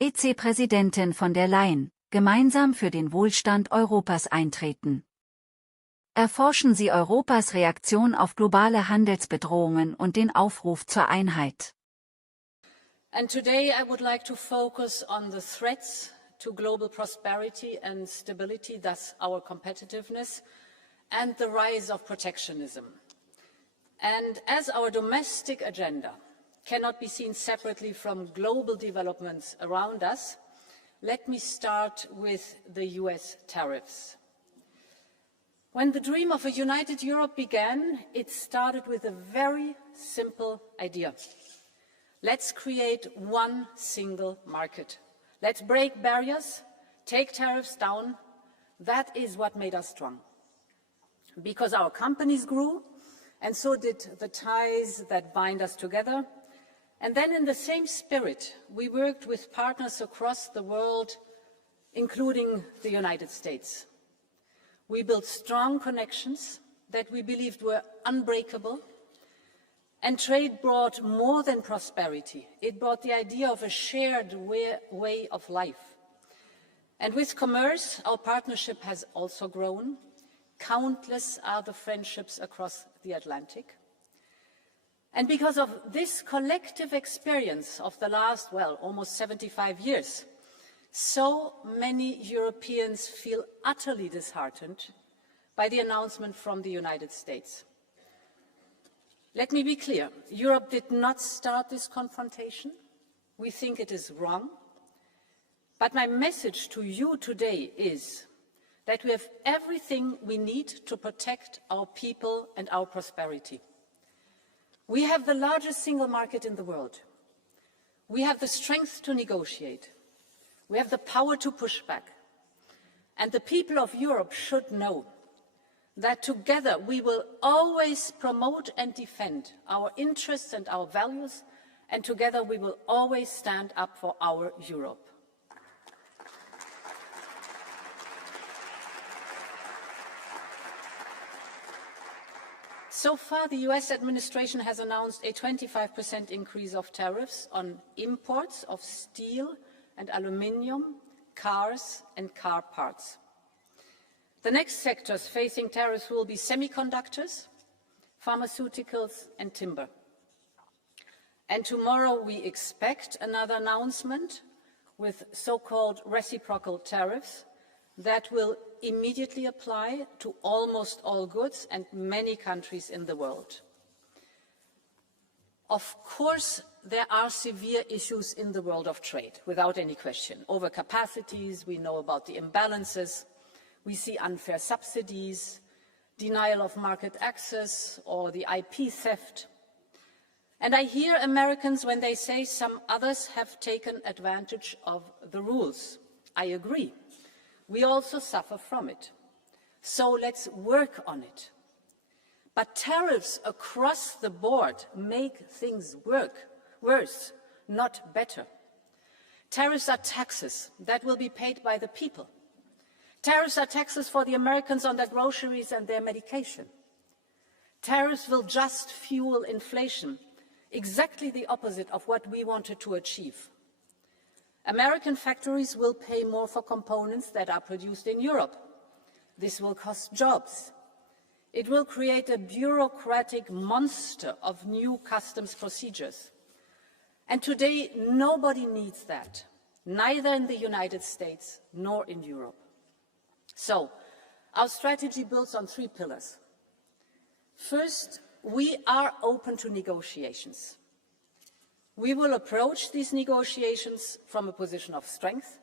EC-Präsidentin von der Leyen, Gemeinsam für den Wohlstand Europas eintreten. Erforschen Sie Europas Reaktion auf globale Handelsbedrohungen und den Aufruf zur Einheit. And today I would like to focus on the threats to global prosperity and stability, thus our competitiveness, and the rise of protectionism. And as our domestic agenda cannot be seen separately from global developments around us, let me start with the US tariffs. When the dream of a united Europe began, it started with a very simple idea. Let's create one single market. Let's break barriers, take tariffs down. That is what made us strong. Because our companies grew, and so did the ties that bind us together. And then in the same spirit, we worked with partners across the world, including the United States. We built strong connections that we believed were unbreakable. And trade brought more than prosperity. It brought the idea of a shared way of life. And with commerce, our partnership has also grown. Countless are the friendships across the Atlantic. And because of this collective experience of the last, well, almost 75 years, so many Europeans feel utterly disheartened by the announcement from the United States. Let me be clear, Europe did not start this confrontation. We think it is wrong. But my message to you today is that we have everything we need to protect our people and our prosperity. We have the largest single market in the world. We have the strength to negotiate. We have the power to push back. And the people of Europe should know that together we will always promote and defend our interests and our values, and together we will always stand up for our Europe. So far, the US administration has announced a 25% increase of tariffs on imports of steel and aluminium, cars and car parts. The next sectors facing tariffs will be semiconductors, pharmaceuticals and timber. And tomorrow we expect another announcement with so-called reciprocal tariffs that will immediately apply to almost all goods and many countries in the world. Of course, there are severe issues in the world of trade, without any question. Overcapacities, we know about the imbalances, we see unfair subsidies, denial of market access, or the IP theft. And I hear Americans when they say some others have taken advantage of the rules. I agree. We also suffer from it. So let's work on it. But tariffs across the board make things worse, not better. Tariffs are taxes that will be paid by the people. Tariffs are taxes for the Americans on their groceries and their medication. Tariffs will just fuel inflation, exactly the opposite of what we wanted to achieve. American factories will pay more for components that are produced in Europe. This will cost jobs. It will create a bureaucratic monster of new customs procedures. And today, nobody needs that, neither in the United States nor in Europe. So, our strategy builds on 3 pillars. First, we are open to negotiations. We will approach these negotiations from a position of strength.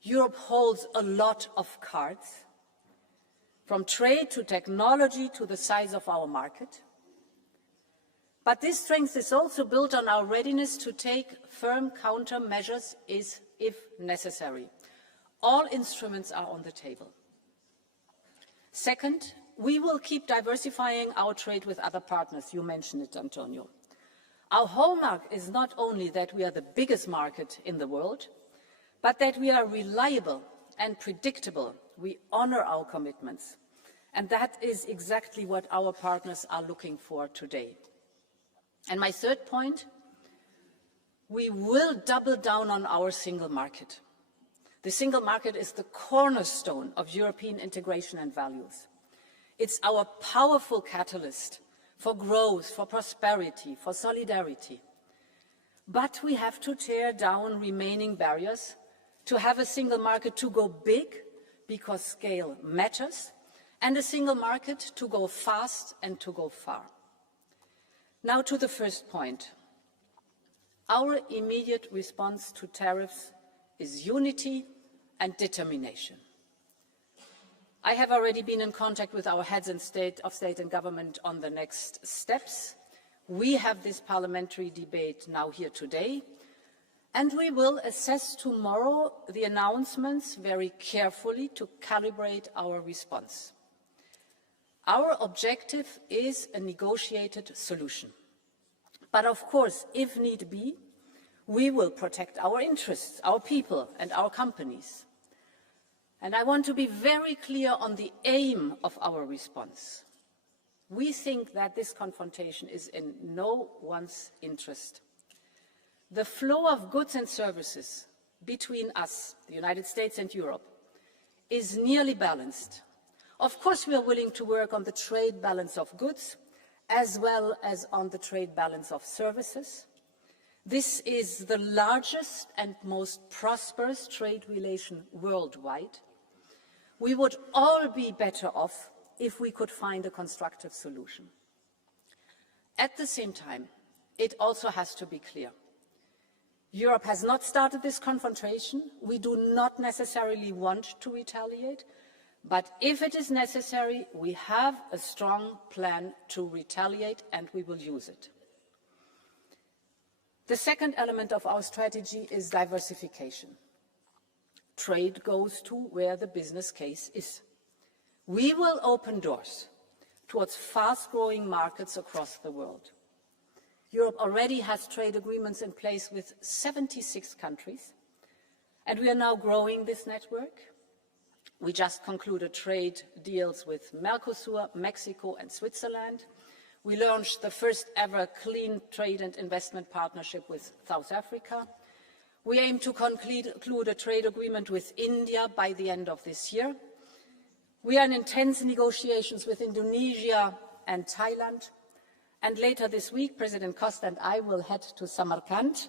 Europe holds a lot of cards, from trade to technology to the size of our market. But this strength is also built on our readiness to take firm countermeasures if necessary. All instruments are on the table. Second, we will keep diversifying our trade with other partners. You mentioned it, Antonio. Our hallmark is not only that we are the biggest market in the world, but that we are reliable and predictable. We honor our commitments. And that is exactly what our partners are looking for today. And my third point, We will double down on our single market. The single market is the cornerstone of European integration and values. It's our powerful catalyst for growth, for prosperity, for solidarity. But we have to tear down remaining barriers to have a single market to go big, because scale matters, and a single market to go fast and to go far. Now to the first point. Our immediate response to tariffs is unity and determination. I have already been in contact with our heads of state and government on the next steps. We have this parliamentary debate now here today, and we will assess tomorrow the announcements very carefully to calibrate our response. Our objective is a negotiated solution. But of course, if need be, we will protect our interests, our people and our companies. And I want to be very clear on the aim of our response. We think that this confrontation is in no one's interest. The flow of goods and services between us, the United States and Europe, is nearly balanced. Of course, we are willing to work on the trade balance of goods as well as on the trade balance of services. This is the largest and most prosperous trade relation worldwide. We would all be better off if we could find a constructive solution. At the same time, it also has to be clear. Europe has not started this confrontation. We do not necessarily want to retaliate, but if it is necessary, we have a strong plan to retaliate and we will use it. The second element of our strategy is diversification. Trade goes to where the business case is. We will open doors towards fast-growing markets across the world. Europe already has trade agreements in place with 76 countries, and we are now growing this network. We just concluded trade deals with Mercosur, Mexico and Switzerland. We launched the first ever clean trade and investment partnership with South Africa. We aim to conclude a trade agreement with India by the end of this year. We are in intense negotiations with Indonesia and Thailand. And later this week, President Costa and I will head to Samarkand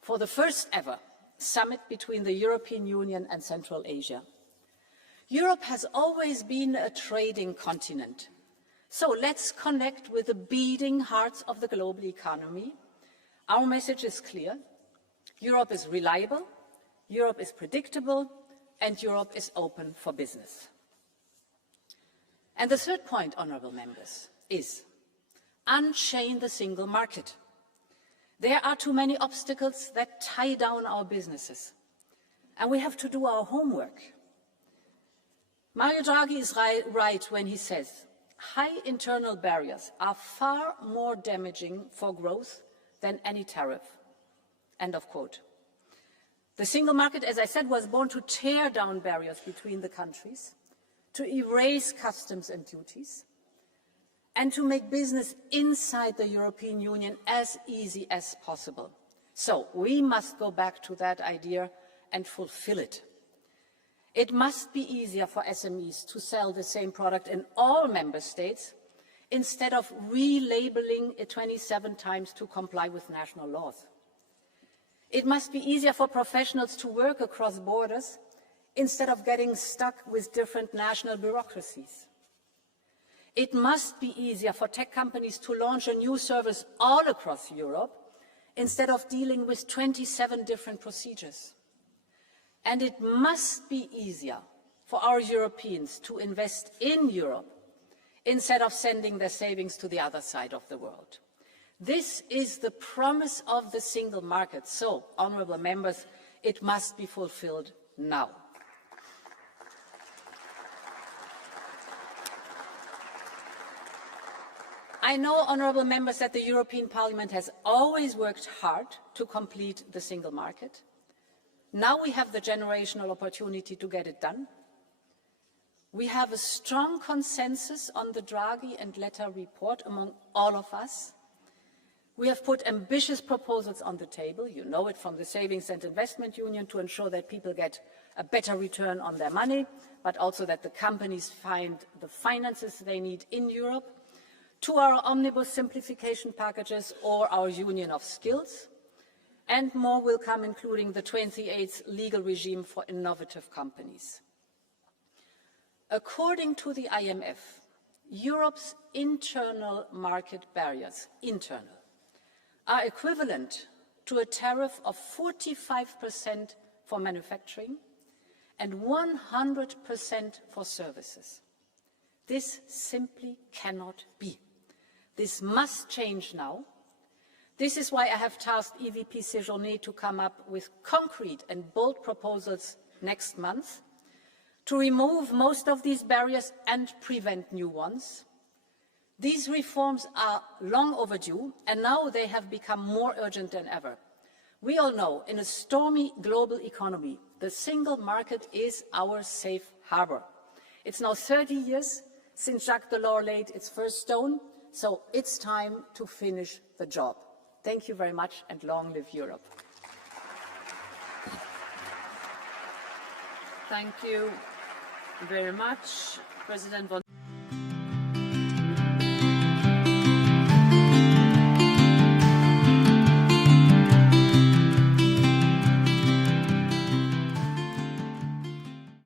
for the first ever summit between the European Union and Central Asia. Europe has always been a trading continent. So let's connect with the beating hearts of the global economy. Our message is clear. Europe is reliable, Europe is predictable, and Europe is open for business. And the third point, honourable members, is unchain the single market. There are too many obstacles that tie down our businesses, and we have to do our homework. Mario Draghi is right when he says high internal barriers are far more damaging for growth than any tariff. End of quote. The single market, as I said, was born to tear down barriers between the countries, to erase customs and duties, and to make business inside the European Union as easy as possible. So we must go back to that idea and fulfill it. It must be easier for SMEs to sell the same product in all member states instead of relabeling it 27 times to comply with national laws. It must be easier for professionals to work across borders instead of getting stuck with different national bureaucracies. It must be easier for tech companies to launch a new service all across Europe instead of dealing with 27 different procedures. And it must be easier for our Europeans to invest in Europe instead of sending their savings to the other side of the world. This is the promise of the single market. So, honourable members, it must be fulfilled now. I know, honourable members, that the European Parliament has always worked hard to complete the single market. Now we have the generational opportunity to get it done. We have a strong consensus on the Draghi and Letta report among all of us. We have put ambitious proposals on the table, you know it from the Savings and Investment Union, to ensure that people get a better return on their money, but also that the companies find the finances they need in Europe, to our omnibus simplification packages or our Union of Skills, and more will come, including the 28th legal regime for innovative companies. According to the IMF, Europe's internal market barriers, are equivalent to a tariff of 45% for manufacturing and 100% for services. This simply cannot be. This must change now. This is why I have tasked EVP Séjourné to come up with concrete and bold proposals next month to remove most of these barriers and prevent new ones. These reforms are long overdue, and now they have become more urgent than ever. We all know, in a stormy global economy, the single market is our safe harbor. It's now 30 years since Jacques Delors laid its first stone, so it's time to finish the job. Thank you very much, and long live Europe. Thank you very much, President von